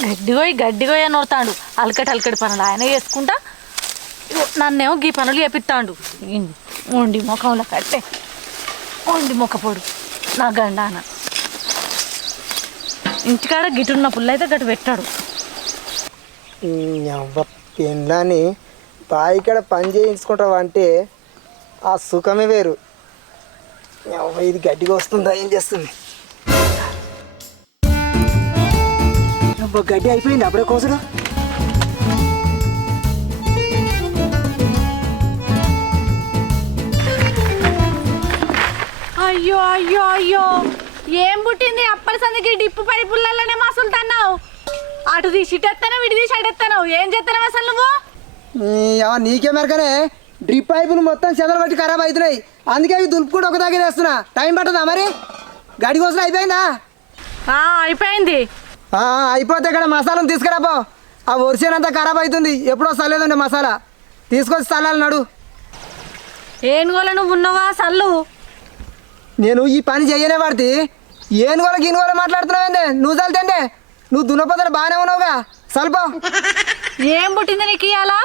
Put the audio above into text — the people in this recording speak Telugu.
గడ్డిగోయ నోడతాడు. అలకటి పనులు ఆయన చేసుకుంటా నన్నేమో గీ పనులు చేపిస్తాడు. వండి ముఖంలో కట్టే వండి మొక్కపోడు నా గండాన. ఇంటికాడ గిటున్న పుల్ల అయితే గట్టు పెట్టాడు. పెళ్ళని బాయికాడ పని చేయించుకుంటావా అంటే ఆ సుఖమే వేరు. ఇది గడ్డిగా వస్తుందా ఏం చేస్తుంది? గడ్డి అయిపోయింది అప్పుడే కోసడు. అయ్యో అయ్యో అయ్యో ఏం పుట్టింది? అప్పటి సందికి డిప్పు పడి పుల్లల్లోనే మసులుతున్నావు. అటు తీసిటెత్తాను విడి తీసి అడెత్తాను. ఏం చేస్తాను అసలు నువ్వు? నీకే మెరకనే డ్రిప్ పైపులు మొత్తం చెదలు పట్టి ఖరాబ్ అవుతున్నాయి. అందుకే అవి దులుపుకుంటూ ఒక దగ్గర వేస్తున్నా. టైం పట్టదా మరి? గడి కోసం అయిపోయిందా? అయిపోయింది. అయిపోతే ఇక్కడ మసాలాను తీసుకురాపో. ఆ వరిసేనంతా ఖరాబ్ అవుతుంది. ఎప్పుడో సల్లేదండి మసాలా తీసుకొచ్చి చల్లాలి నడు. ఏనుగోల నువ్వు ఉన్నవా సల్లు? నేను ఈ పని చెయ్యనే పడితే ఏనుగోల గినుగోల మాట్లాడుతున్నావేందే? నువ్వు చల్లుతండే నువ్వు దున్నపోతలు బాగానే ఉన్నావుగా. సల్పో. ఏం పుట్టింది నీకు ఇయ్యాలా?